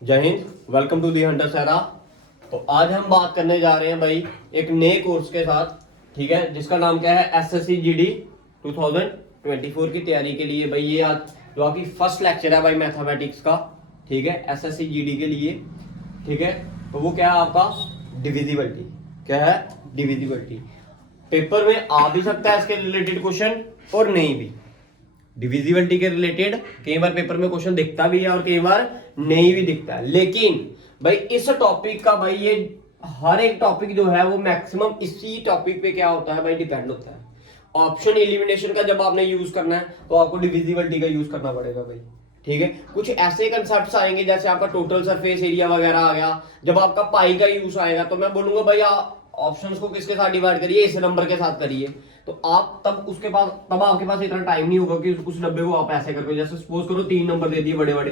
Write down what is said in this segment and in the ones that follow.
जय Hind. Welcome to the hunter Sahara. तो आज हम बात करने जा रहे हैं भाई एक नए कोर्स के साथ, ठीक है, जिसका नाम क्या है एसएससी जीडी 2024 की तैयारी के लिए। भाई ये आज जो आपकी फर्स्ट लेक्चर है भाई मैथमेटिक्स का, ठीक है, एसएससी जीडी के लिए, ठीक है। तो वो क्या है आपका डिविजिबिलिटी, क्या है डिविजिबिलिटी। पेपर में आ भी सकता है इसके रिलेटेड क्वेश्चन और नहीं भी। डिविजिबिलिटी के रिलेटेड कई बार पेपर में क्वेश्चन दिखता भी है और कई बार नहीं भी दिखता है, लेकिन भाई इस टॉपिक का भाई ये हर एक टॉपिक जो है वो मैक्सिमम इसी टॉपिक पे क्या होता है भाई डिपेंड होता है। ऑप्शन एलिमिनेशन का जब आपने यूज करना है तो आपको डिविजिबिलिटी का यूज करना पड़ेगा भाई, ठीक है। कुछ ऐसे कंसेप्ट्स आएंगे जैसे आपका टोटल सरफेस एरिया वगैरह आ गया, जब आपका पाई का यूज आएगा तो मैं बोलूंगा भाई ऑप्शंस को किसके साथ डिवाइड करिए, इस नंबर के साथ करिए। तो आप तब उसके पास तब आपके पास इतना टाइम नहीं होगा कि उस नब्बे को आप ऐसे करके, जैसे सपोज करो 3 नंबर दे दिए बड़े बड़े,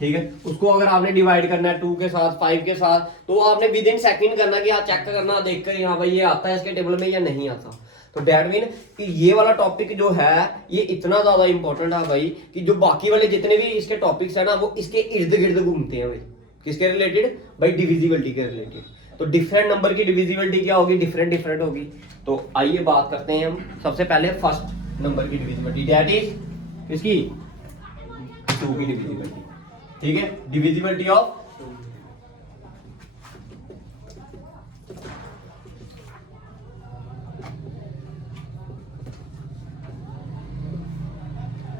ठीक है, उसको अगर आपने डिवाइड करना है 2 के साथ 5 के साथ, तो आपने विद इन सेकंड करना कि चेक करना देखकर यहाँ भाई ये आता है इसके टेबल में या नहीं आता। तो दैट मीन कि ये वाला टॉपिक जो है ये इतना ज्यादा इंपॉर्टेंट है भाई कि जो बाकी वाले जितने भी इसके टॉपिक्स है ना वो इसके इर्द गिर्द घूमते हैं भाई। किसके रिलेटेड भाई डिविजिबिलिटी के रिलेटेड। तो डिफरेंट नंबर की डिविजिबिलिटी क्या होगी, डिफरेंट डिफरेंट होगी। तो आइए बात करते हैं हम सबसे पहले फर्स्ट नंबर की डिविजिबिलिटी, दैट इज इसकी 2 की डिविजिबिलिटी, ठीक है। Divisibility of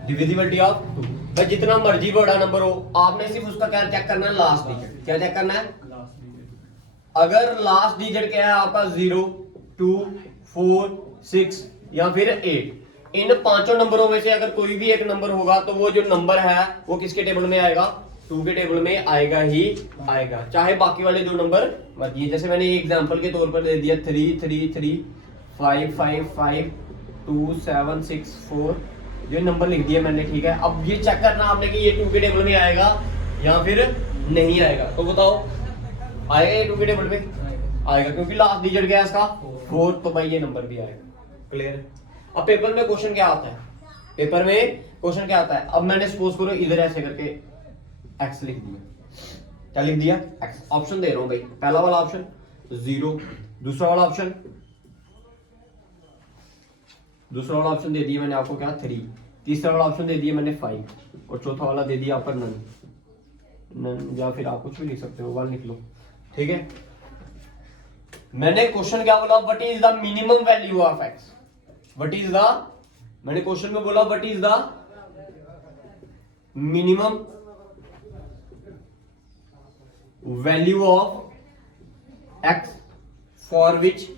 divisibility of 2। भाई जितना मर्जी बड़ा नंबर हो आपने सिर्फ उसका क्या चेक करना है, लास्ट डिजिट। क्या चेक करना है, अगर लास्ट डिजिट क्या है आपका 0, 2, 4, 6 या फिर 8, इन पांचों नंबरों में से अगर कोई भी एक नंबर होगा तो वो जो नंबर है वो किसके टेबल में आएगा, 2 के टेबल में आएगा ही आएगा, चाहे बाकी वाले दो नंबर मर्जी। जैसे मैंने एग्जांपल के तौर पर दे दिया 3, 3, 3, 5, 5, 5, 2, 7, 6, 4, ये नंबर लिख दिया मैंने, ठीक है। अब ये चेक करना आपने कि ये 2 के टेबल में आएगा या फिर नहीं आएगा। तो बताओ आएगा ये 2 के टेबल में आएगा, क्योंकि लास्ट डिजिट क्या है इसका 4, तो भाई ये नंबर भी आएगा। क्लियर। अब पेपर में क्वेश्चन क्या आता है, पेपर में क्वेश्चन क्या आता है। अब मैंने सपोज करो इधर ऐसे करके एक्स लिख दिया, क्या लिख दिया एक्स। ऑप्शन दे रहा हूं भाई, पहला वाला ऑप्शन 0, दूसरा वाला ऑप्शन दे दिया मैंने आपको क्या 3, तीसरा वाला ऑप्शन दे दिया मैंने 5 और चौथा वाला दे दिया आपका नन, या फिर आप कुछ भी लिख सकते हो 1 लिख लो, ठीक है। मैंने क्वेश्चन क्या बोला, what is the minimum value of x, what is the, मैंने क्वेश्चन में बोला what is the minimum value of x for which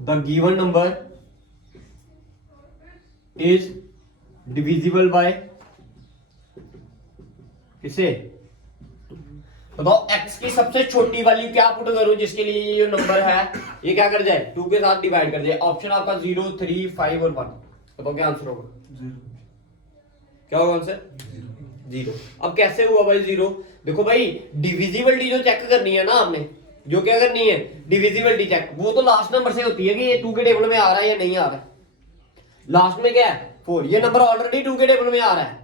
the given number is divisible by किसे, बताओ x की सबसे छोटी वैल्यू क्या पुट करूं जिसके लिए ये नंबर है ये क्या कर जाए 2 के साथ डिवाइड कर जाए। ऑप्शन आपका 0, 3, 5 और 1, बताओ क्या आंसर होगा, क्या होगा आंसर 0। अब कैसे हुआ भाई 0, देखो भाई डिविजिबिलिटी जो चेक करनी है ना आपने, जो क्या करनी है डिविजिबिलिटी चेक, वो तो लास्ट नंबर से होती है कि ये 2 के टेबल में आ रहा है या नहीं आ रहा है। लास्ट में क्या है 4, ये नंबर ऑलरेडी 2 के टेबल में आ रहा है।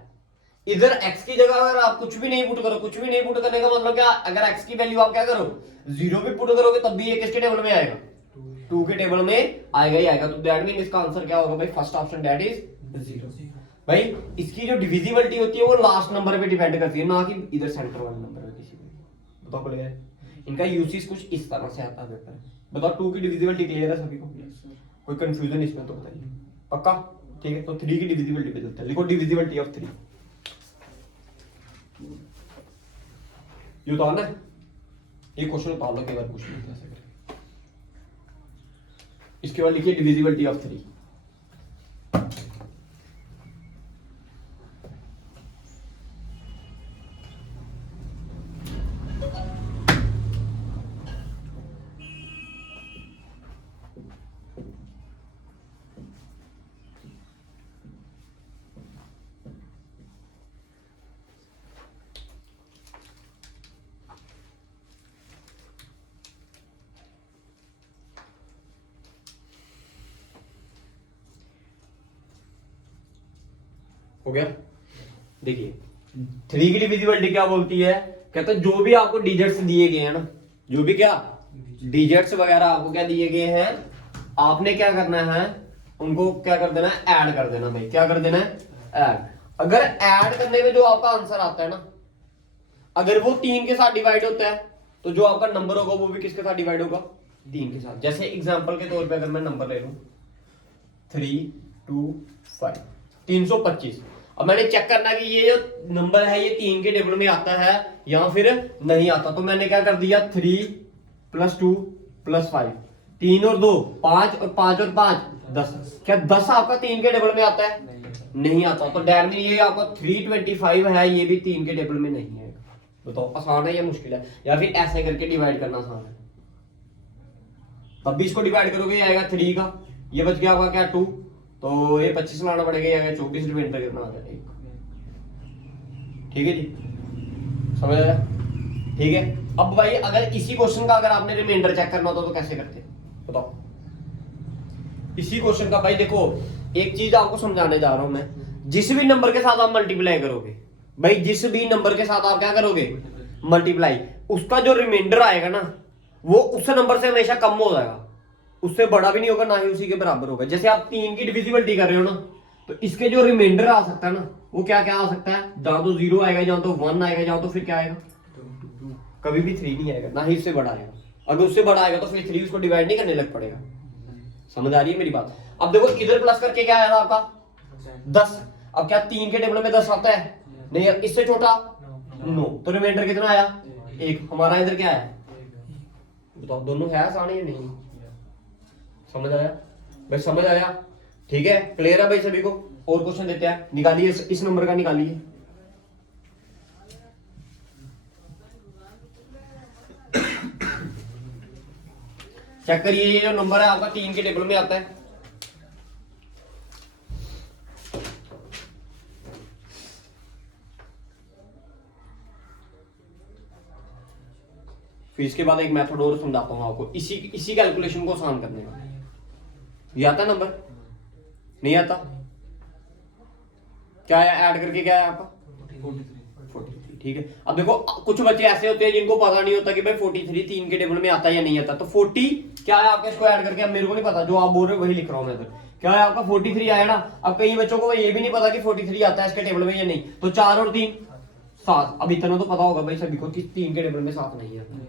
इधर x की जगह अगर आप कुछ भी नहीं पुट करो, कुछ भी नहीं पुट करने का मतलब क्या, अगर x की वैल्यू आप क्या करो 0 भी पुट करोगे तब भी ये किसके टेबल में आएगा 2 के टेबल में आएगा ही आएगा। तो दैट मीन इसका आंसर क्या होगा भाई फर्स्ट ऑप्शन, दैट इज 0। भाई इसकी जो डिविजिबिलिटी होती है वो लास्ट नंबर पे डिपेंड करती है, ना कि इधर सेंटर वाले नंबर पे किसी पे। बताओ क्लियर। इनका यूसेज कुछ इस तरह से आता है पेपर में। बताओ 2 की डिविजिबिलिटी क्लियर है सभी को, कोई कंफ्यूजन इसमें तो बताइए पक्का, ठीक है। तो 3 की डिविजिबिलिटी पे चलते हैं, लिखो डिविजिबिलिटी ऑफ 3, ये उतार ना, ये क्वेश्चन उतार लो, कई बार पूछ लेते हैं ऐसे करके। इसके बाद लिखिए डिविजिबिलिटी ऑफ 3। हो गया, देखिए 3 की डिविजिबिलिटी क्या बोलती है, कहते हैं जो भी आपको डिजिट्स दिए गए हैं ना, जो भी क्या डिजिट्स वगैरह आपको क्या दिए गए हैं, आपने क्या करना है, उनको क्या कर देना है, ऐड कर देना भाई। क्या कर देना है, ऐड। अगर ऐड करने में जो आपका आंसर आता है ना, अगर वो 3 के साथ डिवाइड होता है, तो जो आपका नंबर होगा वो भी किसके साथ डिवाइड होगा, 3 के साथ। जैसे एग्जांपल के तौर पे अगर मैं नंबर ले लूं 3 2 5 325। अब मैंने चेक करना कि ये जो नंबर है ये 3 के टेबल में आता है या फिर नहीं आता, तो मैंने क्या कर दिया 3 + 2 + 5, 3 और 2 5 और 5 और 5 10। क्या 10 आपका 3 के टेबल में आता है, नहीं आता। तो डैट में ये आपका 325 है, ये भी 3 के टेबल में नहीं है। बताओ आसान है या मुश्किल है, या फिर ऐसे करके डिवाइड करना आसान है। तब भी इसको डिवाइड करोगे ये आएगा 3 का, ये बच गया आपका क्या 2, तो ये 25 लाना पड़ेगा, ये आएगा 24 रिमाइंडर कितना आ जाएगा। ठीक है जी, समझ आया। ठीक है, अब भाई अगर इसी क्वेश्चन का अगर आपने रिमाइंडर चेक करना होता तो कैसे करते, बताओ। इसी क्वेश्चन का भाई देखो, एक चीज आपको समझाने जा रहा हूं मैं, जिस भी नंबर के साथ आप मल्टीप्लाई करोगे भाई, जिस भी नंबर के साथ आप क्या करोगे, मल्टीप्लाई, उसका जो रिमाइंडर आएगा ना, वो उस नंबर से हमेशा कम हो जाएगा, उससे बड़ा भी नहीं होगा, ना ही उसी के बराबर होगा। जैसे आप 3 की डिविजिबिलिटी कर रहे हो ना, तो इसके जो रिमाइंडर आ सकता है ना, वो क्या क्या आ सकता है, जहां तो 0 आएगा, जहां तो 1 आएगा, जहां तो फिर क्या आएगा, कभी भी 3 नहीं आएगा, ना ही उससे बड़ा आएगा। अगर उससे बड़ा आएगा तो फिर 3 उसको डिवाइड नहीं करने लग पड़ेगा। समझ आ रही है मेरी बात। अब देखो इधर प्लस करके क्या आया था आपका 10। अब क्या 3 के टेबल में 10 आता है, नहीं यार, इससे छोटा 9, तो रिमाइंडर कितना आया 1। हमारा इधर क्या है, बताओ दोनों है आसान या नहीं, समझ आया भाई, समझ आया। ठीक है, क्लियर है भाई सभी को। और क्वेश्चन देते हैं, निकालिए इस नंबर का, निकालिए। चेक करिए, ये जो नंबर है आपका 3 के टेबल में आता है, फिर इसके बाद एक मेथड और समझाता हूं आपको इसी कैलकुलेशन को आसान करने का। ये आता नंबर, नहीं आता, क्या है ऐड करके, क्या है आपका 43। ठीक है, अब देखो कुछ बच्चे ऐसे होते हैं जिनको पता नहीं होता कि भाई 43 3 के टेबल में आता है या नहीं आता, तो 40 क्या है आपका, इसको ऐड करके, अब मेरे को नहीं पता, जो आप बोल रहे हो वही लिख रहा हूं मैं, तो क्या है आपका 43 आया ना। अब कई बच्चों को ये भी नहीं पता कि 43 आता है इसके टेबल में या नहीं, तो 4 और 3 7। अब इतना तो पता होगा भाई सभी को कि 3 के टेबल में 7 नहीं आता।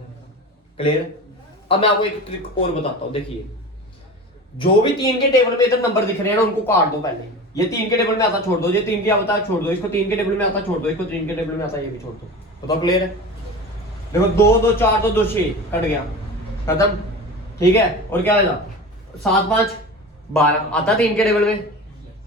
क्लियर। अब मैं आपको एक ट्रिक और बताता हूं, देखिए जो भी 3 के टेबल में इधर नंबर दिख रहे हैं ना, उनको काट दो पहले। ये 3 के टेबल में आता छोड़ दो, ये 3 के आता है छोड़ दो, इसको 3 के टेबल में आता छोड़ दो, इसको 3 के टेबल में आता ये भी छोड़ दो। बताओ क्लियर है। देखो 2 2 4 2 2 6 कट गया, खत्म। ठीक है, और क्या आएगा 7 5 12 आता 3 के टेबल में,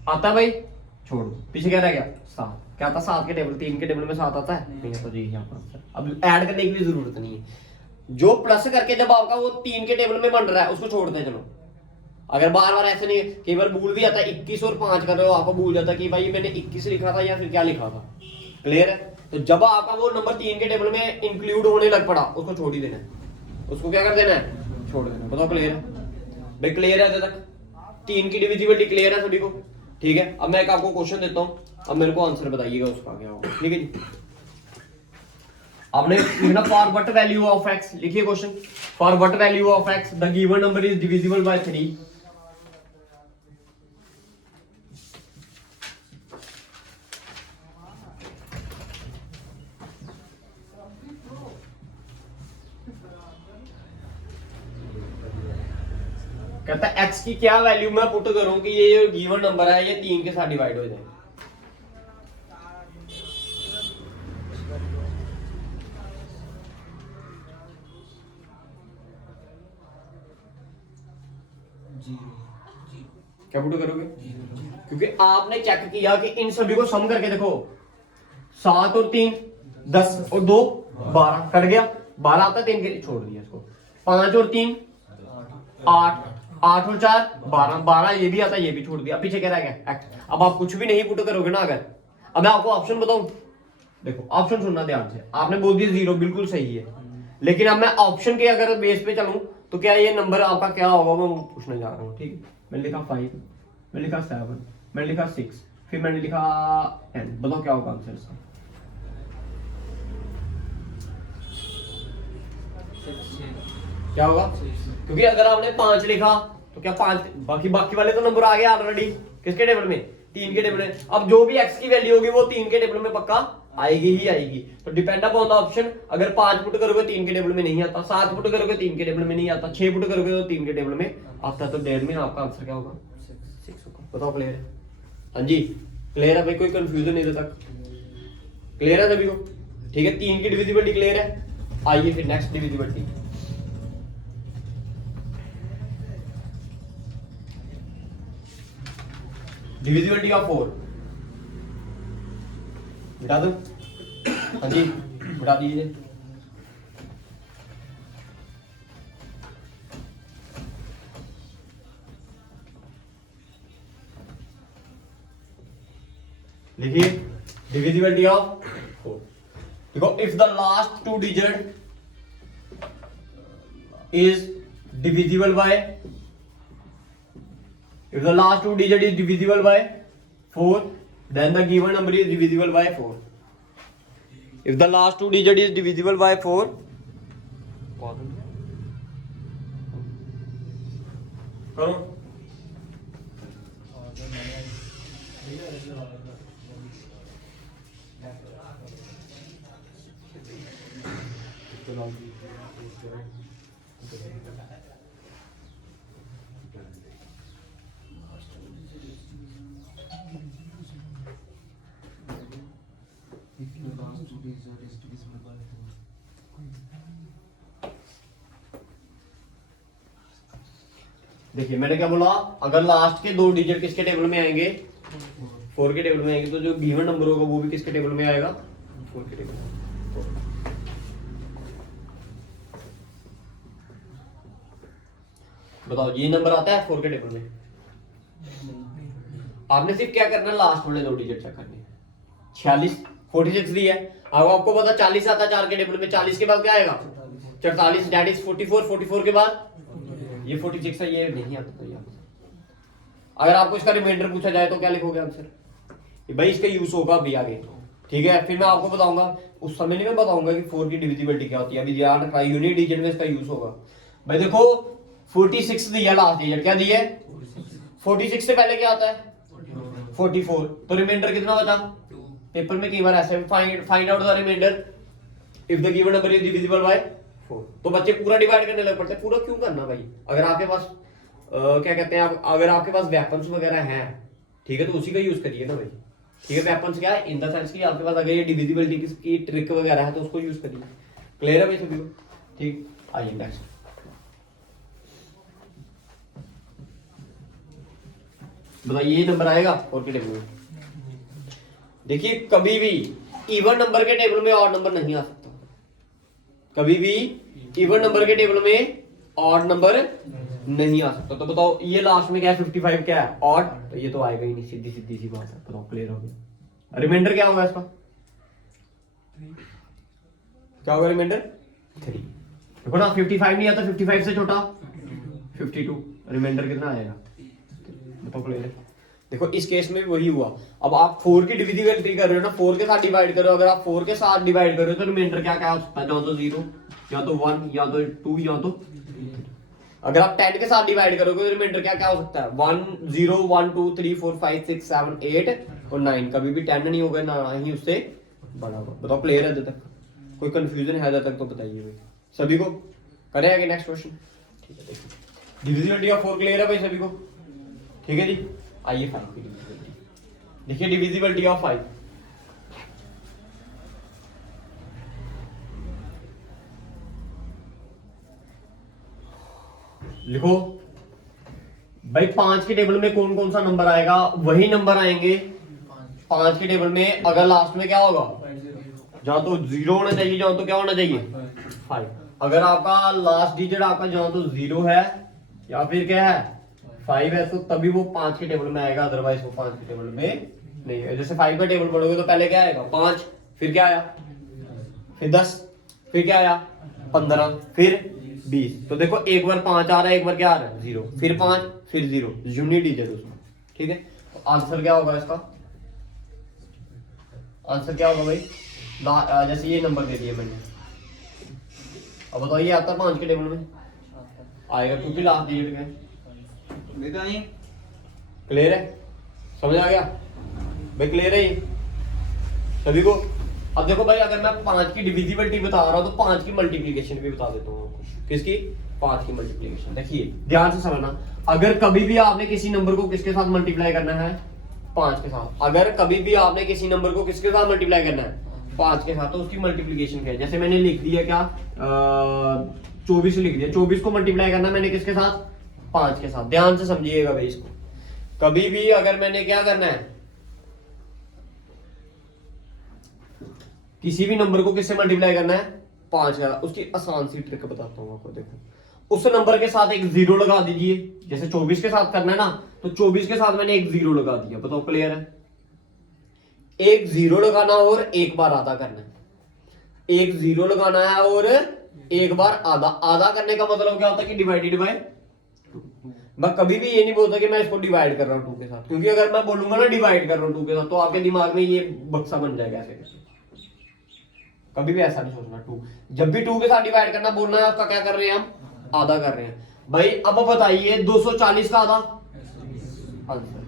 आता भाई छोड़ दो, पीछे क्या रह गया 7। क्या आता 7 के टेबल, 3 के टेबल में 7 आता है नहीं, तो जी यहाँ पर अब ऐड करने की भी जरूरत नहीं है। जो प्लस करके जब आपका वो 3 के टेबल में बन रहा है उसको छोड़ दे। चलो अगर बार बार ऐसे नहीं, कई बार भूल भी जाता है, 21 और 5 कर रहे हो, आपको भूल जाता है कि भाई मैंने 21 लिखा था या फिर क्या लिखा था। क्लियर है। तो जब आपका वो नंबर 3 के टेबल में इंक्लूड होने लग पड़ा, उसको छोड़ ही देना है, उसको क्या कर देना है, छोड़ देना है। बताओ क्लियर है भाई, क्लियर है अभी तक, 3 की डिविजिबिलिटी क्लियर है सभी को। ठीक है, अब मैं एक आपको क्वेश्चन देता हूं, अब मेरे को आंसर बताइएगा उसका क्या होगा। ठीक है जी, आपने लिखना for what value of X, लिखिए question, for what value of X the given number is divisible by 3। कहता है एक्स की क्या वैल्यू मैं पुट करूं कि ये जो गिवन नंबर है ये 3 के साथ डिवाइड हो जाए। क्या पुट करोगे, क्योंकि आपने चेक किया कि इन सभी को सम करके देखो, 7 और 3 10 और 2 12 कट गया, 12 आता है 3 के, छोड़ दिया इसको। 5 और 3 8 8 और 4 12 12 ये भी आता है, ये भी छोड़ दिया, पीछे क्या रह गया एक्स। अब आप कुछ भी नहीं पुट करोगे ना अगर, अब मैं आपको ऑप्शन बताऊं, देखो ऑप्शन सुनना ध्यान से, आपने बोल दिया 0 बिल्कुल सही है, लेकिन अब मैं ऑप्शन के अगर बेस पे चलूं तो क्या ये नंबर आपका क्या होगा वो पूछने जा रहा हूँ। ठीक है, मैंने लिखा 5, मैंने लिखा 7, मैंने लिखा 6, फिर मैंने लिखा 10, बताओ क्या होगा आंसर इसका। क्या होगा? क्योंकि अगर आपने 5 लिखा तो क्या 5 बाकी वाले तो नंबर आ गए ऑलरेडी किसके टेबल में? 3 के टेबल में। अब जो भी x की वैल्यू होगी वो 3 के टेबल में पक्का आएगी ही आएगी। तो डिपेंड अपॉन द ऑप्शन। अगर 5 पुट करोगे 3 के टेबल में नहीं आता, 7 पुट करोगे 3 के टेबल में नहीं आता, 6 पुट करोगे तो 3 के टेबल में आता। तो डेढ़ में आपका आंसर क्या होगा? 6 होगा। बताओ क्लियर है? हाँ जी क्लियर है भाई, कोई कंफ्यूजन नहीं तक? क्लियर है सभी को? ठीक है, 3 की डिविजिबिलिटी क्लियर है। आइए फिर नेक्स्ट डिविजिबिलिटी। डिविजिबिलिटी ऑफ 4 बता दो। हाँ जी बता दीजिए। लिखिए डिविजिबिलिटी ऑफ 4। देखो if the last 2 digit is divisible by, if the last 2 digit is divisible by 4, then the given number is divisible by 4. If the last 2 digit is divisible by 4, करो। देखिए मैंने क्या बोला, अगर लास्ट के 2 digit किसके table में आएंगे? 4 के टेबल में आएंगे। तो जो गिवन नंबर होगा वो भी किसके टेबल में आएगा? 4 के टेबल में। बताओ ये नंबर आता है 4 के टेबल में? आपने सिर्फ क्या करना है, लास्ट वाले 2 डिजिट चेक करने। 46 46 दी है। अब आपको पता 40 आता है 4 के टेबल में, 40 के बाद क्या आएगा? 44, दैट इज 44। 44 के बाद ये 46 है, ये नहीं आता। तो अगर आपको इसका रिमाइंडर पूछा जाए तो क्या लिखोगे आंसर? भाई इसका यूज होगा अभी आगे, ठीक है? फिर मैं आपको बताऊंगा, उस समय नहीं मैं बताऊंगा कि 4 की डिविजिबिलिटी क्या होती है। अभी ध्यान रखना, यूनिट डिजिट में इसका यूज होगा। भाई देखो 46 दिया लास्ट डिजिट, क्या दिया? 46 से पहले क्या आता है? 44। तो रिमाइंडर कितना बचा? पेपर में कई बार ऐसे find out the reminder if the given number is divisible by 4। तो बच्चे पूरा डिवाइड करने लग पड़ते हैं। पूरा क्यों करना भाई? अगर आपके पास क्या कहते हैं, अगर आपके पास वेपन्स वगैरह हैं, ठीक है, तो उसी का यूज करिए ना भाई। ठीक है, वेपन्स क्या है? इन द सेंस कि आपके पास अगर ये डिविजिबिलिटी की ट्रिक वगैरह है तो उसको यूज करिए। क्लियर है भाई सभी को? ठीक, आइए नेक्स्ट। बताइए ये नंबर आएगा 4 के टेबल में? देखिए कभी भी इवन नंबर के टेबल में ऑड नंबर नहीं आ सकता। कभी भी इवन नंबर के टेबल में ऑड नंबर नहीं आ सकता। तो बताओ ये लास्ट में क्या है? 55 क्या है? ऑड। तो ये तो आएगा ही नहीं, सीधी सीधी सी बात है। बताओ क्लियर हो गया? रिमाइंडर क्या होगा इसका? क्या होगा रिमाइंडर? 3। देखो ना 55 नहीं आता, 55 से छोटा 52। रिमाइंडर कितना आएगा? बताओ क्लियर है? देखो इस केस में वही हुआ। अब आप 4 की डिविजिबिलिटी कर रहे हो ना, 4 के साथ डिवाइड कर रहे हो। अगर आप 4 के साथ डिवाइड कर रहे हो तो रिमाइंडर क्या क्या हो सकता है? या तो 0, या तो 1, या तो 2, या तो 3। अगर आप 10 के साथ डिवाइड करोगे तो रिमाइंडर क्या क्या हो सकता है? 1, 0, 1, 2, 3, 4, 5, 6, 7, 8 और 9। कभी भी 10 नहीं होगा, ना ही उससे बड़ा होगा। बताओ क्लियर है? तक कोई कंफ्यूजन है तक तो बताइए भाई सभी को। करें आगे नेक्स्ट क्वेश्चन। ठीक है, देखिए डिविजिबिलिटी ऑफ 4 क्लियर है भाई सभी को? ठीक है जी, आइए 5 की डिविजिबिलिटी देखिए। डिविजिबिलिटी ऑफ 5, लिखो भाई। 5 के टेबल में कौन कौन सा नंबर आएगा? वही नंबर आएंगे 5 के टेबल में अगर लास्ट में क्या होगा? जहां तो 0 होना चाहिए, जहां तो क्या होना चाहिए? 5। अगर आपका लास्ट डिजिट आपका जहां तो 0 है या फिर क्या है 5 है, तो तभी वो 5 के टेबल में आएगा, अदरवाइज वो 5 के टेबल में नहीं है। जैसे 5 का टेबल पढ़ोगे तो पहले क्या आएगा? 5, फिर क्या आया? फिर 10, फिर क्या आया? 15, फिर 20। तो देखो एक बार 5 आ रहा है, एक बार क्या आ रहा है? 0, फिर 5, फिर 0, यूनिट डिजिट उसमें। ठीक है, तो आंसर क्या होगा इसका? आंसर क्या होगा भाई? जैसे ये नंबर दे दिए मैंने, अब बताइए आता 5 के टेबल में आएगा क्योंकि लास्ट डिजिट है। क्लियर है, समझ आ गया भाई? क्लियर है ये सभी को? अब देखो भाई, अगर मैं 5 की डिविजिबिलिटी बता रहा हूं तो 5 की मल्टीप्लिकेशन भी बता देता हूं आपको। किसकी? 5 की मल्टीप्लिकेशन। देखिए ध्यान से समझना, अगर कभी भी आपने किसी नंबर को किसके साथ मल्टीप्लाई करना है? 5 के साथ। अगर कभी भी आपने किसी नंबर को किसके साथ मल्टीप्लाई करना है? 5 के साथ, तो उसकी मल्टीप्लिकेशन क्या है? जैसे मैंने लिख दिया क्या, 24 लिख दिया, 24 को मल्टीप्लाई करना मैंने किसके साथ? 5 के साथ। ध्यान से समझिएगा भाई इसको। कभी भी अगर मैंने क्या करना है, किसी भी नंबर को किससे मल्टीप्लाई करना है? 5 का, उसकी आसान सी ट्रिक बताता हूं आपको। देखो उस नंबर के साथ एक जीरो लगा दीजिए। जैसे 24 के साथ करना है ना, तो 24 के साथ मैंने एक जीरो लगा दिया। बताओ क्लियर है? एक जीरो लगाना और एक बार आधा करना है। एक जीरो लगाना है और एक बार आधा। आधा करने का मतलब क्या होता है कि डिवाइडेड बाय 2। मैं कभी भी ये नहीं बोलता कि मैं इसको डिवाइड कर रहा हूं 2 के साथ, क्योंकि अगर मैं बोलूंगा ना डिवाइड कर रहा हूं 2 के साथ, तो आपके दिमाग में ये बक्सा बन जाएगा ऐसे करके। कभी भी ऐसा नहीं सोचना। 2 जब भी 2 के साथ डिवाइड करना बोलना है, उसका क्या कर रहे हैं हम? आधा कर रहे हैं। भाई अब बताइए 240 का आधा आंसर।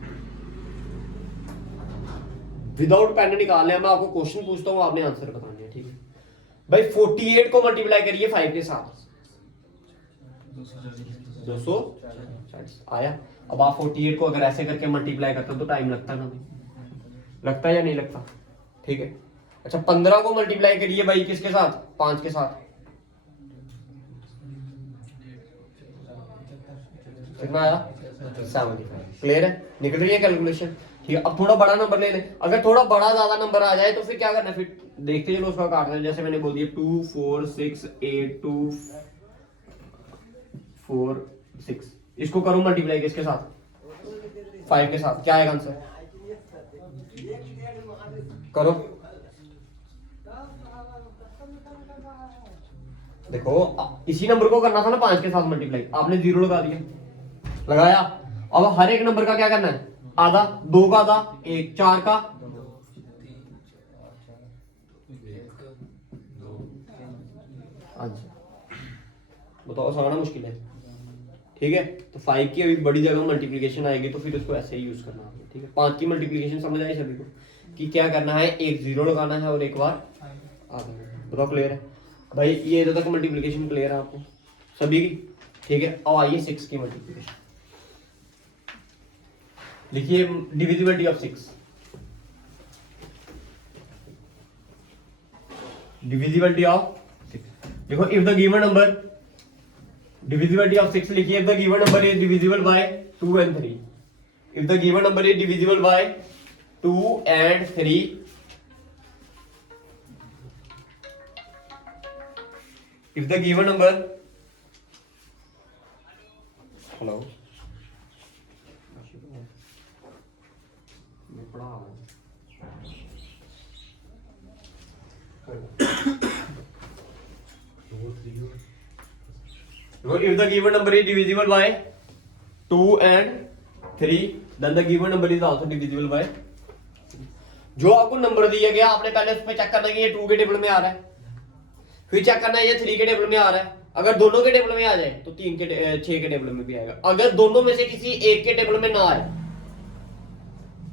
विदाउट पेन निकाल लिया। मैं आपको क्वेश्चन पूछता हूं, आपने आंसर बताना है, ठीक है भाई? 48 को मल्टीप्लाई करिए 5 के साथ, 240 आया। अब आप 48 को अगर ऐसे करके मल्टीप्लाई करते हो तो टाइम लगता ना भाई? लगता है या नहीं लगता? ठीक है। अच्छा 15 को मल्टीप्लाई करिए भाई किसके साथ? 5 के साथ। कितना आया? 75। क्लियर है? निकल रही है कैलकुलेशन? ठीक है। अब थोड़ा बड़ा नंबर ले लें। अगर थोड़ा बड़ा ज्यादा नंबर आ जाए तो फिर क्या करना है? फिर देखते चलो उसका काटना है। जैसे मैंने बोल दिया 2 4 6 8 2 4 6, इसको करो मल्टीप्लाई किसके साथ? 5 के साथ। क्या आएगा आंसर? करो। देखो इसी नंबर को करना था ना 5 के साथ मल्टीप्लाई, आपने जीरो लगा दिया, लगाया। अब हर एक नंबर का क्या करना है? आधा। 2 का आधा 1, 4 का अच्छा बताओ, आसान है मुश्किल है? ठीक है। तो 5 की अभी बड़ी जगह मल्टीप्लिकेशन आएगी तो फिर उसको ऐसे ही यूज करना है। ठीक है। 5 की मल्टीप्लिकेशन समझ आई सभी को कि क्या करना है? एक जीरो लगाना है और एक बार आधा। बताओ क्लियर है भाई? ये इधर तक मल्टीप्लिकेशन क्लियर है आपको सभी की? ठीक है। अब आइए 6 की मल्टीप्लिकेशन लिखिए। Divisibility of 6। डिविजिबिलिटी ऑफ 6 देखो, if the given number, divisibility of 6 लिखिए। If the given number is divisible bye 2 and 3, if the given number is divisible bye 2 and 3, if the given number, hello, मैं पढ़ा रहा हूँ। If the given number is divisible by 2 and 3, then the given number is also divisible by, जो आपको number दिया गया आपने पहले उस पर चेक करना कि ये 2 के टेबल में आ रहा है, फिर चेक करना है ये 3 के टेबल में आ रहा है। अगर दोनों के टेबल में आ जाए तो 6 के टेबल में भी आएगा। अगर दोनों में से किसी एक के टेबल में ना आए,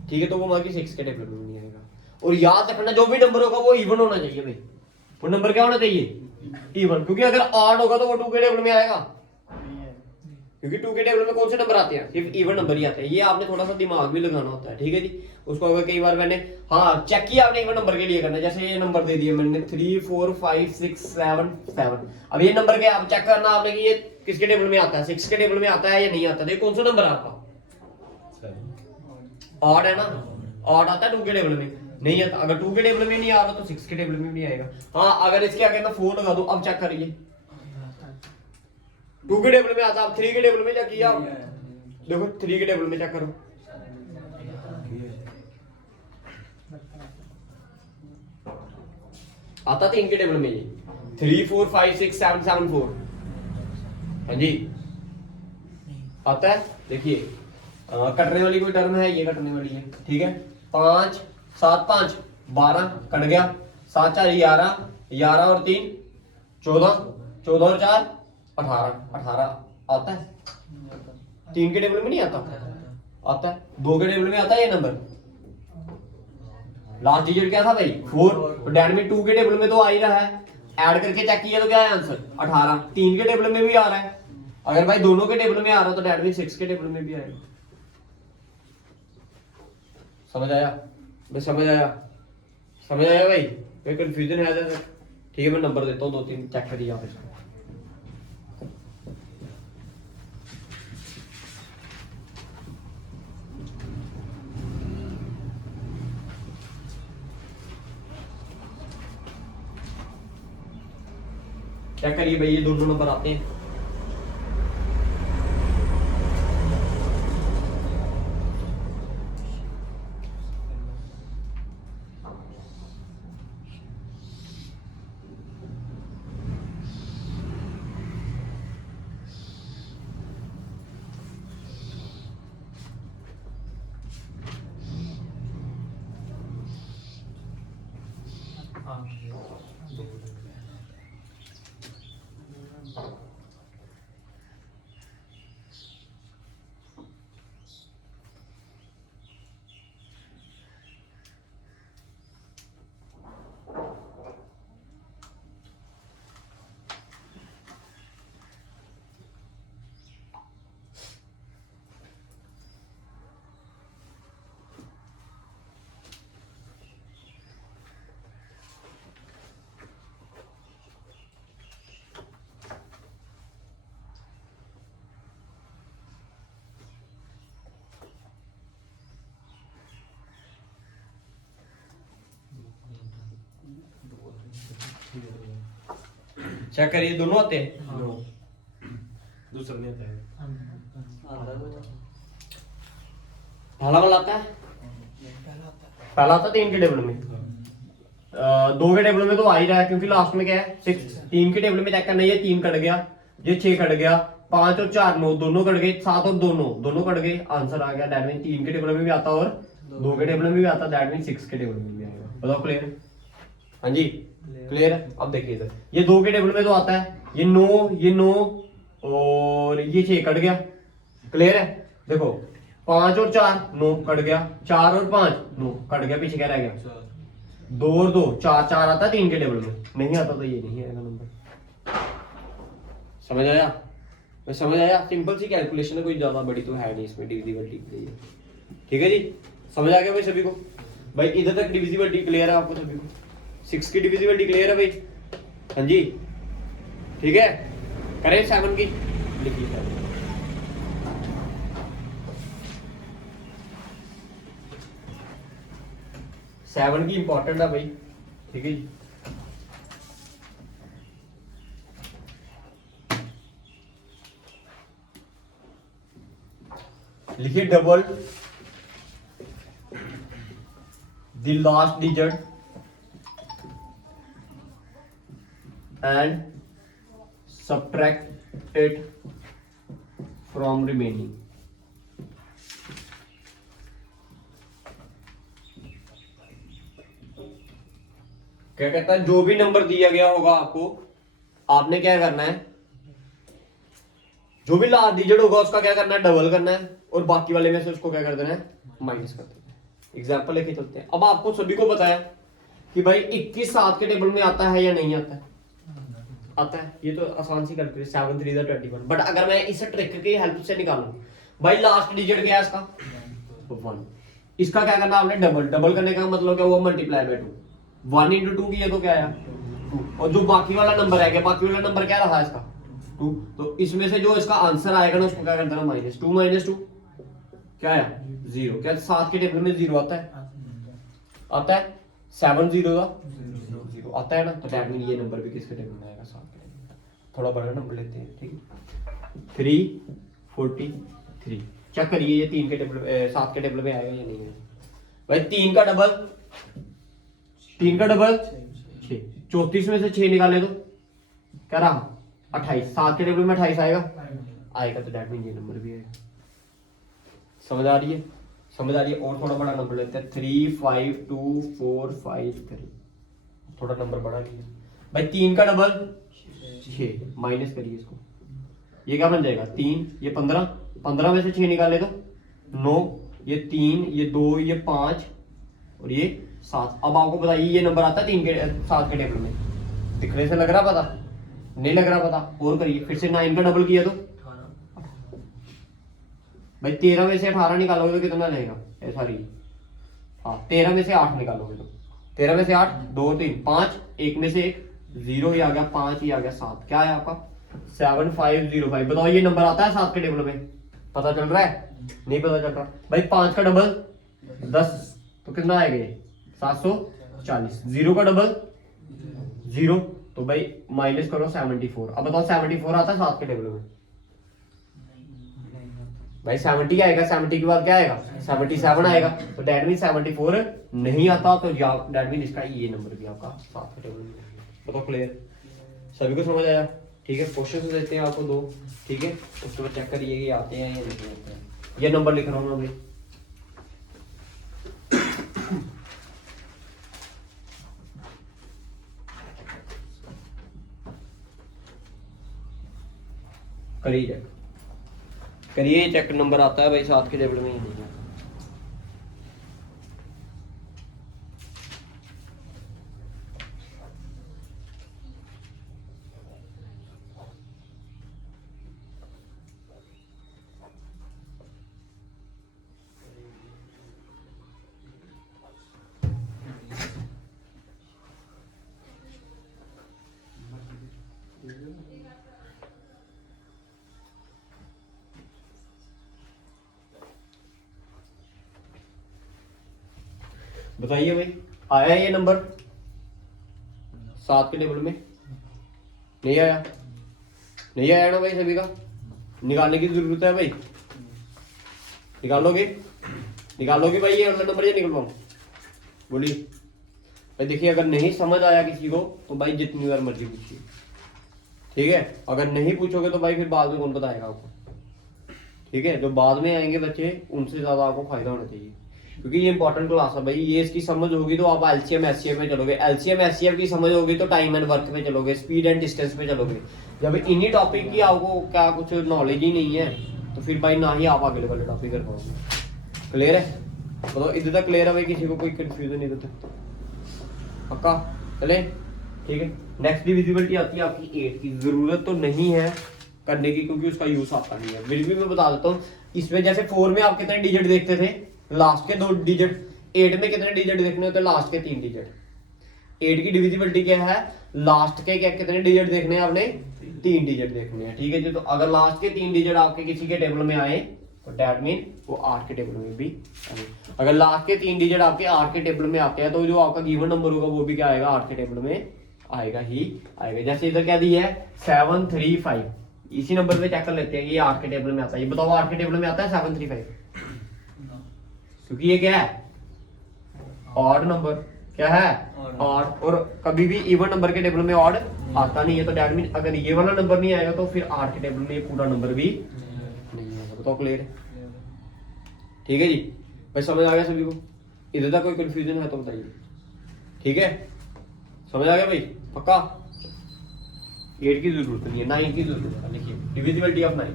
ठीक है, तो वो वहां की 6 के टेबल में नहीं आएगा। और याद रखना जो भी नंबर होगा वो इवन होना चाहिए भाई। वो नंबर क्या होना चाहिए? इवन। क्योंकि अगर ऑड होगा तो वो 2 के टेबल में आएगा, क्योंकि 2 के टेबल में कौन से नंबर आते हैं? सिर्फ इवन नंबर ही आते हैं। ये आपने थोड़ा सा दिमाग भी लगाना होता है, ठीक है जी। उसको अगर कई बार मैंने चेक किया, आपने इवन नंबर के लिए करना है। जैसे ये नंबर दे दिए मैंने 3 4 5 6 7 7, अब ये नंबर क्या आप चेक करना आपने कि ये किसके टेबल में आता है? 6 के टेबल में आता है या नहीं आता है? कौन सा नंबर है आपका? ऑड है ना? ऑड आता है 2 के टेबल में? नहीं आता। अगर 2 के टेबल में नहीं आ रहा तो 6 के टेबल में भी नहीं आएगा। अगर इसके आगे मैं 4 लगा दूं, अब चेक करिए 2 के टेबल में आता, अब 3 के टेबल में चेक किया, देखो 3 के टेबल में चेक करो, आता 3 के टेबल में ये 3 4 5 6 7 7 4, हाँ जी आता है। देखिए कटने वाली कोई टर्म है? ये कटने वाली है, ठीक है। 5 7 5 12 कट गया, 7 4 11 11 और 3 14 14 और 4 18, 18 आता है। 3 के टेबल में नहीं आता, आता है। 2 के टेबल में आता है ये नंबर। लास्ट डिजिट क्या था भाई 4, तो डेट में 2 के टेबल में तो आ ही रहा है, ऐड करके चेक किया तो क्या है आंसर 18। 3 के टेबल में भी आ रहा है, अगर भाई दोनों के टेबल में आ रहा है तो डेट में 6 के टेबल में भी आएगा। समझ आया भाई? समझ आया? समझ आया भाई? कोई कंफ्यूजन है तो ठीक है, मैं नंबर देता हूँ 2-3 चेक करिए आप इसको। चेक करिए भाई, ये दोनों नंबर आते हैं। चेक करिए, दोनों आते हैं। दूसरा नहीं आता है। पहला वाला आता है, पहला आता है 3 के टेबल में। 2 के टेबल में तो आ ही रहा है क्योंकि लास्ट में क्या है 6। 3 के टेबल में चेक करना है, ये 3 कट गया, ये 6 कट गया, 5 और 4 9 दोनों कट गए, 7 और 2 9 दोनों कट गए, आंसर आ गया। दैट मीन 3 के टेबल में भी आता और 2 के टेबल में भी आता, दैट मीन 6 के टेबल में भी आएगा। बताओ क्लियर है? हाँ जी क्लियर है। अब देखिए इधर, ये 2 के टेबल में तो आता है, ये 9 और ये 6 कट गया। क्लियर है? देखो 5 और 4 9 कट गया, 4 और 5 9 कट गया, पीछे क्या रह गया 2 और 2 4 4 आता है 3 के टेबल में, नहीं आता तो ये नहीं आएगा नंबर। समझ आया? मैं समझ आया? सिंपल सी कैलकुलेशन है, कोई ज्यादा बड़ी तो है नहीं इसमें, डिविजिबिलिटी के लिए। ठीक है जी, समझ आ गया भाई सभी को? भाई इधर तक डिविजिबिलिटी क्लियर है आपको सभी को? 6 की डिविजिबिलिटी क्लियर है भाई? हाँ जी ठीक है। करें 7 की, लिखिए 7 की इंपॉर्टेंट है भाई। ठीक है जी, लिखिए double the last digit and subtract it from remaining। क्या कहता है, जो भी नंबर दिया गया होगा आपको, आपने क्या करना है, जो भी लास्ट डिजिट होगा उसका क्या करना है, डबल करना है, और बाकी वाले में से उसको क्या कर देना है, माइनस कर देना है। एग्जाम्पल लेके चलते हैं। अब आपको सभी को बताया कि भाई 21 7 के टेबल में आता है या नहीं आता है? आता है। ये तो आसान सी कैलकुलेशन, 7 3 21। बट अगर मैं इस ट्रिक की हेल्प से निकालूं, भाई लास्ट डिजिट क्या है इसका 1, इसका क्या करना आपने, डबल। डबल करने का मतलब क्या हुआ, मल्टीप्लाई बाय 2। 1 into 2 किया तो क्या आया 2, और जो बाकी वाला नंबर है, बाकी वाला नंबर क्या रहा इसका 2, तो इसमें से जो इसका आंसर आएगा ना उसको क्या कर देना, -2 -2 क्या आया 0। क्या 7 के टेबल में 0 आता है? आता है। 7 0 का 0 आता है ना, तो दैट मीन ये नंबर भी किसके टेबल में आएगा, 7 के टेबल में। थोड़ा बड़ा नंबर लेते हैं, ठीक है। 343 चेक करिए, ये 3 के टेबल 7 के टेबल में आएगा या नहीं आएगा? भाई 3 का डबल 6, 34 में से 6 निकाले तो क्या रहा 28। 7 के टेबल में 28 आएगा, आएगा, तो दैट मीन ये नंबर भी आएगा। समझ आ रही है? समझ आ रही है? और थोड़ा बड़ा नंबर लेते हैं, 3 5 2 4 5 3। थोड़ा नंबर बड़ा लिया भाई। 3 का डबल 6 माइनस करिए इसको, ये क्या बन जाएगा 3, ये 15, 15 में से 6 निकाले तो 9, ये 3, ये 2, ये 5 और ये 7। अब आपको बताइए ये नंबर आता है 3 के 7 के टेबल में, दिखने से लग रहा पता? नहीं लग रहा पता? और करिए फिर से 9 का डबल किया तो भाई 13 में से 18 निकालोगे तो कितना रहेगा? ऐसा रही, हाँ 13 में से 8 निकालोगे तो 13 में से 8, 2 3 5, 1 में से 1 0 ही आ गया, 5 ही आ गया, 7 क्या है आपका 7505। बताओ ये नंबर आता है 7 के टेबल में? पता चल रहा है? नहीं पता चल रहा भाई। 5 का डबल 10 तो कितना आएगा ये 740, 0 का डबल 0 तो भाई माइनस करो 74। अब बताओ 74 आता है 7 के टेबल में? भाई 70 आएगा, 70 के बाद क्या आएगा 77 आएगा, तो डेट मीन 74 नहीं आता, तो डेट मीन इसका ये नंबर भी आपका 7 के टेबल में। बताओ क्लियर? सभी को समझ आया? ठीक है, क्वेश्चन देते हैं आपको 2, ठीक है, उसके बाद चेक करिए कि आते हैं या नहीं आते हैं। ये नंबर लिख रहा हूँ मैं भाई, करिए चेक, करिए चेक, नंबर आता है भाई 7 के टेबल में ही नहीं है। बताइए भाई, आया ये नंबर 7 के टेबल में? नहीं आया? नहीं आया ना भाई सभी का? निकालने की जरूरत है भाई, निकालोगे? निकालोगे भाई ये वाला नंबर या निकलवाऊं? बोलिए भाई। देखिए अगर नहीं समझ आया किसी को तो भाई जितनी बार मर्जी पूछिए, ठीक है? अगर नहीं पूछोगे तो भाई फिर बाद में कौन बताएगा आपको, ठीक है? जो बाद में आएंगे बच्चे उनसे ज्यादा आपको फायदा होना चाहिए, क्योंकि ये इंपॉर्टेंट क्लास है भाई। ये इसकी समझ होगी तो आप एलसीएम एचसीएफ में चलोगे, एलसीएम एचसीएफ की समझ होगी तो टाइम एंड वर्क पे चलोगे, स्पीड एंड डिस्टेंस पे चलोगे। जब इन्हीं टॉपिक की आपको क्या कुछ नॉलेज ही नहीं है तो फिर भाई ना ही आप आगे वाले टॉपिक कर पाओगे। क्लियर है? मतलब इधर तक क्लियर है भाई? किसी को कोई कंफ्यूजन इधर तक? पक्का? चले ठीक है। नेक्स्ट डिविजिबिलिटी आती है आपकी 8 की। जरूरत तो नहीं है करने की क्योंकि उसका यूज आता नहीं है, फिर भी मैं बता देता हूँ। इसमें जैसे 4 में आप कितने डिजिट देखते थे? लास्ट के 2 डिजिट। 8 में कितने डिजिट देखने होते हैं? लास्ट के 3 डिजिट। 8 की डिविजिबिलिटी क्या है? लास्ट के क्या कितने डिजिट देखने हैं आपने? 3 डिजिट देखने हैं, ठीक है जी। तो अगर लास्ट के 3 डिजिट आपके किसी के टेबल में आए तो डेट मीन वो 8 के टेबल में भी आए। अगर लास्ट के 3 डिजिट आपके 8 के टेबल में आते हैं तो जो आपका गिवन नंबर होगा वो भी क्या आएगा? 8 के टेबल में आएगा ही आएगा। जैसे इधर क्या दिया है 735, इसी नंबर पे चेक कर लेते हैं कि ये 8 के टेबल में आता है। ये बताओ 8 के टेबल में आता है 735? क्योंकि ये क्या है? Odd number. क्या है? ऑड। और कभी भी इवन नंबर के टेबल में ऑड आता नहीं है, तो डेट मीन अगर ये वाला नंबर नहीं आएगा तो फिर 8 के टेबल में ये पूरा नंबर भी नहीं आएगा। बताओ क्लियर है? ठीक है जी भाई, समझ आ गया सभी को? इधर तक कोई कंफ्यूजन है तो बताइए, ठीक है? समझ आ गया भाई? पक्का? 8 की जरूरत नहीं है, 9 की जरूरत है। लिखिए डिविजिबिलिटी ऑफ 9।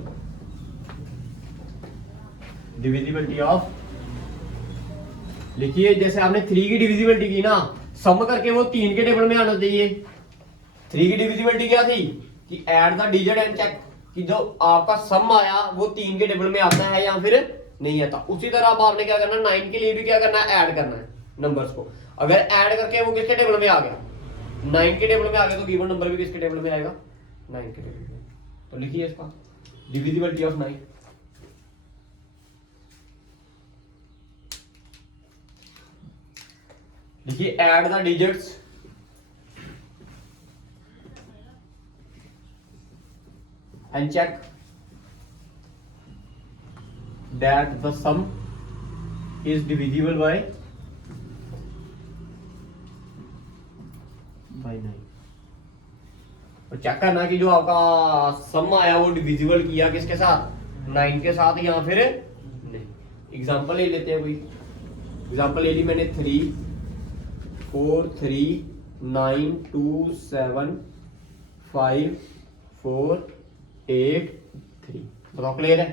डिविजिबिलिटी ऑफ लिखिए, जैसे आपने 3 की डिविजिबिलिटी की ना, सम करके वो 3 के टेबल में आना चाहिए। 3 की डिविजिबिलिटी क्या थी कि add the digit and check कि जो आपका सम आया वो 3 के टेबल में आता है या फिर नहीं आता। उसी तरह अब आपने क्या करना है, 9 के लिए भी क्या करना है? ऐड करना है नंबर्स को। अगर ऐड करके वो किसके टेबल में आ गया? 9 के टेबल में आ गया, तो गिवन नंबर भी किसके टेबल में आएगा? 9 के टेबल में। तो लिखिए इसका डिविजिबिलिटी ऑफ 9। देखिए add the digits and check that the sum is divisible by 9। और चेक करना कि जो आपका सम आया वो डिविजिबल किया किसके साथ? 9 के साथ या फिर नहीं। एग्जांपल ले लेते हैं कोई। एग्जांपल ले ली मैंने 3 4 3 9 2 7 5 4 8 3। बताओ क्लियर है।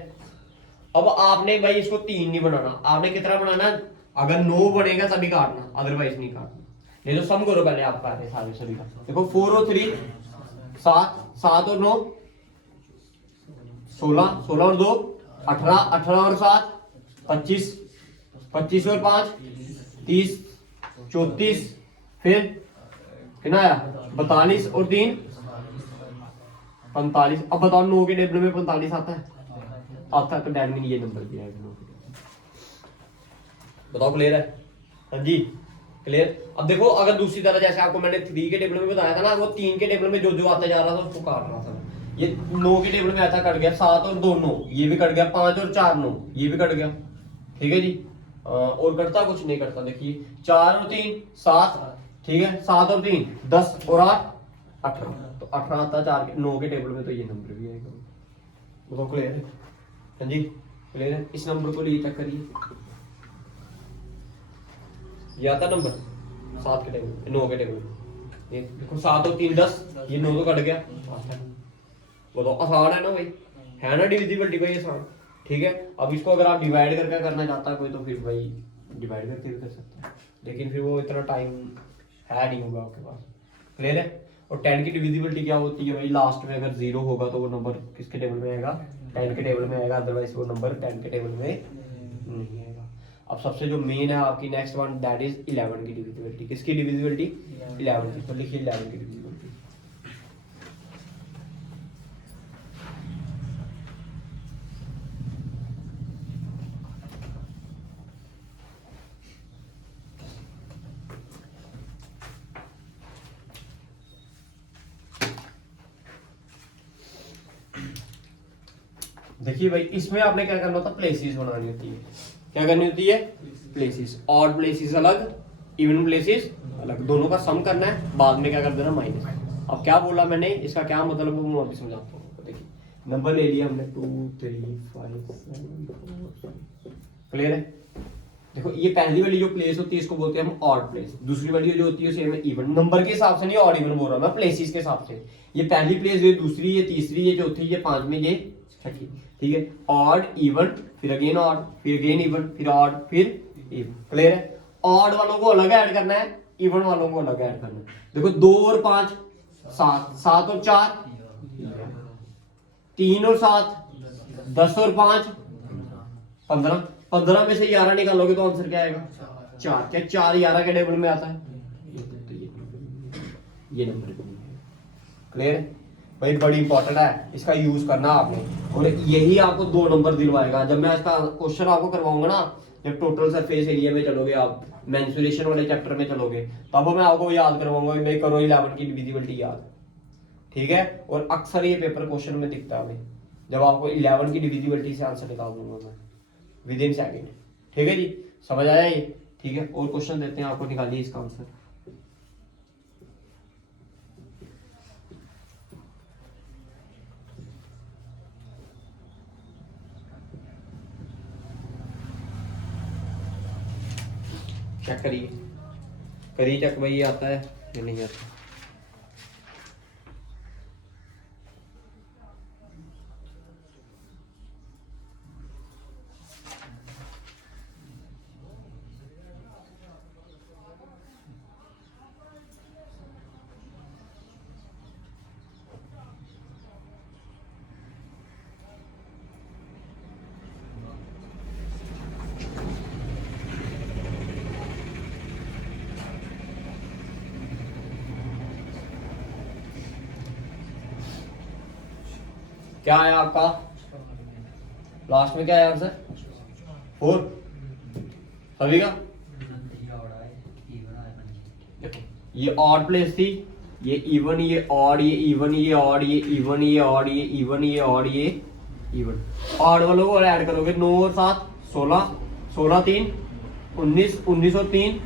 अब आपने भाई इसको 3 नहीं बनाना, आपने कितना बनाना, अगर 9 बनेगा तभी काटना, अदरवाइज नहीं काटना। नहीं तो सम करो पहले आप काटे सारे सभी का। देखो 4 और 3 7, 7 और 9 16, 16 और 2 18, 18 और 7 25, 25 और 5 30 34, फिर कितना आया 42 और 3 45। अब बताओ 9 के टेबल में 45 आता है, आता है तो डैड में ये नंबर दिया है 9 के टेबल। बताओ क्लियर है। हाँ जी क्लियर। अब देखो अगर दूसरी तरह जैसे आपको मैंने 3 के टेबल में बताया था ना, वो 3 के टेबल में जो जो आता जा रहा था उसको काट रहा था। ये 9 के टेबल में ऐसा कट गया, 7 और 2 9, ये भी कट गया, 5 और 4 9, ये भी कट गया। ठीक है जी। और कटता कुछ नहीं करता, देखिए 4 और 3 7, ठीक है 7 और 3 10 और 8 18, तो 18 आता है 4 के 9 के टेबल में, तो ये नंबर भी आएगा। बताओ क्लियर है। हाँ जी क्लियर है। इस नंबर को लिए चेक करिए, ये आता नंबर 7 के टेबल 9 के टेबल में, ये देखो 7 और 3 10, ये 9 तो कट गया। बताओ आसान है ना भाई, है ना डिविजिबिलिटी भाई आसान। ठीक है। अब इसको अगर आप डिवाइड करके करना चाहता है कोई, तो फिर भाई डिवाइड करके भी कर सकता है, लेकिन फिर वो इतना टाइम है नहीं होगा आपके पास। क्लियर है। और 10 की डिविजिबिलिटी क्या होती है भाई, लास्ट में अगर 0 होगा तो वो नंबर किसके टेबल में आएगा, 10 के टेबल में आएगा, अदरवाइज वो नंबर 10 के टेबल में नहीं आएगा। अब सबसे जो मेन है आपकी नेक्स्ट वन, दैट इज 11 की डिविजिबिलिटी। किसकी डिविजिबिलिटी, 11 की। तो लिखिए 11 की डिविजिबिलिटी। देखिए भाई इसमें आपने क्या करना होता है, प्लेसेस बनानी होती है। क्या करनी होती है, प्लेसेस। ऑड प्लेसेस अलग, इवन प्लेसेस अलग, दोनों का सम करना है, बाद में क्या कर देना माइनस। अब क्या बोला मैंने, इसका क्या मतलब है मैं अभी समझाता हूँ। देखिए नंबर ले लिया हमने 2 3 5 7 4। क्लियर है। देखो ये पहली वाली जो प्लेस होती है इसको बोलते हैं हम ऑड प्लेस, दूसरी वाली जो होती है उसे हमें इवन। नंबर के हिसाब से नहीं ऑड इवन बोल रहा मैं, प्लेसेस के हिसाब से। ये पहली प्लेस, ये दूसरी, ये तीसरी, ये चौथी, ये पांचवी, ये छठी। ठीक है। ऑड इवन, फिर अगेन ऑड, फिर अगेन इवन, फिर ऑड, फिर इवन। क्लियर है। ऑड वालों को अलग ऐड करना है, इवन वालों को अलग ऐड करना है। देखो 2 और 5 7, 7 और 4 3 और 7 10 और 5 15, 15 में से 11 निकालोगे तो आंसर क्या आएगा 4। क्या 4 11 के टेबल में आता है, ये नंबर। क्लियर है भाई, बड़ी इंपॉर्टेंट है, इसका यूज करना आपने, और यही आपको 2 नंबर दिलवाएगा। जब मैं इसका क्वेश्चन आपको करवाऊंगा ना, जब टोटल सरफेस एरिया में चलोगे आप, मेंसुरेशन वाले चैप्टर में चलोगे, तब मैं आपको याद करवाऊंगा कि भाई करो 11 की डिविजिबिलिटी याद। ठीक है। और अक्सर ये पेपर क्वेश्चन में दिखता है भाई, जब आपको 11 की डिविजिबिलिटी से आंसर निकाल दूंगा मैं विद इन सेकेंड। ठीक है जी, समझ आया ये। ठीक है। और क्वेश्चन देते हैं आपको, निकालिए इसका आंसर। चेक करिए, करिए चेक भाई, ये आता है या नहीं आता। क्या आया आपका, लास्ट में क्या आया आंसर 4 सभी का। देखो ये ऑड प्लेस थी, ये इवन, ये ऑड, ये इवन, ये ऑड, ये इवन, ये ऑड, ये इवन, ये ऑड, ये इवन। ऑड वालों को ऐड करोगे 9 और 7 16, 16 3 19, 19 और 3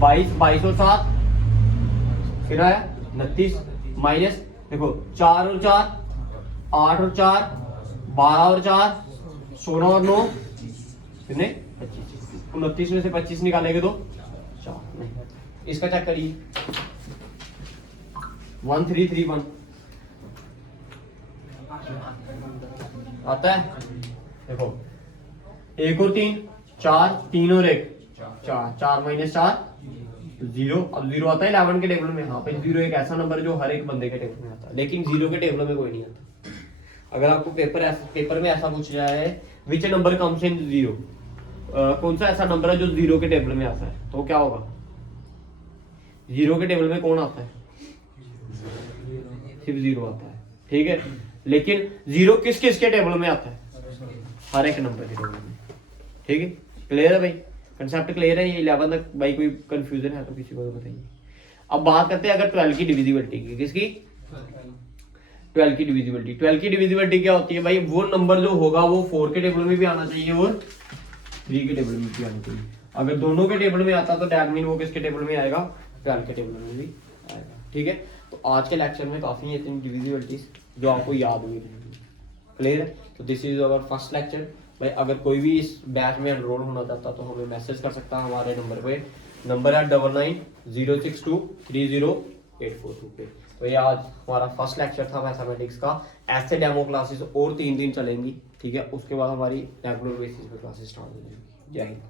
22, 22 और 7 फिर आया 29 माइनस। देखो 4 और 4 8 और 4 12 और 4 16 और 9 कितने 25। 29 में से 25 निकालेंगे तो 4 नहीं। इसका चेक करिए 1331। आता है? देखो 1 और 3 4, 3 और 1 4, 4 माइनस 4 0। अब 0 आता है 11 के टेबल में। हाँ भाई 0 एक ऐसा नंबर है जो हर एक बंदे के टेबल में आता है, लेकिन 0 के टेबल में कोई नहीं आता। अगर आपको पेपर में ऐसा पूछ जाए विच नंबर कम्स इन 0, कौन सा ऐसा नंबर है जो 0 के टेबल में आता है, तो क्या होगा? 0 के टेबल में कौन आता है? सिर्फ 0 आता है, ठीक है। लेकिन 0 किस किस के टेबल में आता है? हर एक नंबर के टेबल में, ठीक है। क्लियर है भाई, कंसेप्ट क्लियर है? ये 11 तक भाई कोई कंफ्यूजन है तो किसी को तो बताइए। अब बात करते हैं अगर 12 की डिविजिबिलिटी की। किसकी? 12 की डिविजिबिलिटी। 12 की डिविजिबिलिटी क्या होती है भाई? वो नंबर जो होगा वो 4 के टेबल में भी आना चाहिए और 3 के टेबल में भी आना चाहिए। अगर दोनों के टेबल में आता तो दैट मीन वो किसके टेबल में आएगा? 12 के टेबल में भी आएगा, ठीक है। तो आज के लेक्चर में काफी है इतनी डिविजिबिलिटीज जो आपको याद हुई रहेंगी। क्लियर है? तो this is our first lecture. भाई अगर कोई भी इस बैच में एनरोल होना चाहता तो हमें मैसेज कर सकता है हमारे नंबर पे। नंबर है 9906230842 पे। तो ये आज हमारा फर्स्ट लेक्चर था मैथमेटिक्स का। ऐसे डेमो क्लासेस और 3 दिन चलेंगी, ठीक है। उसके बाद हमारी रेगुलर बेसिस पे क्लासेस स्टार्ट हो जाएंगी। जय हिंद।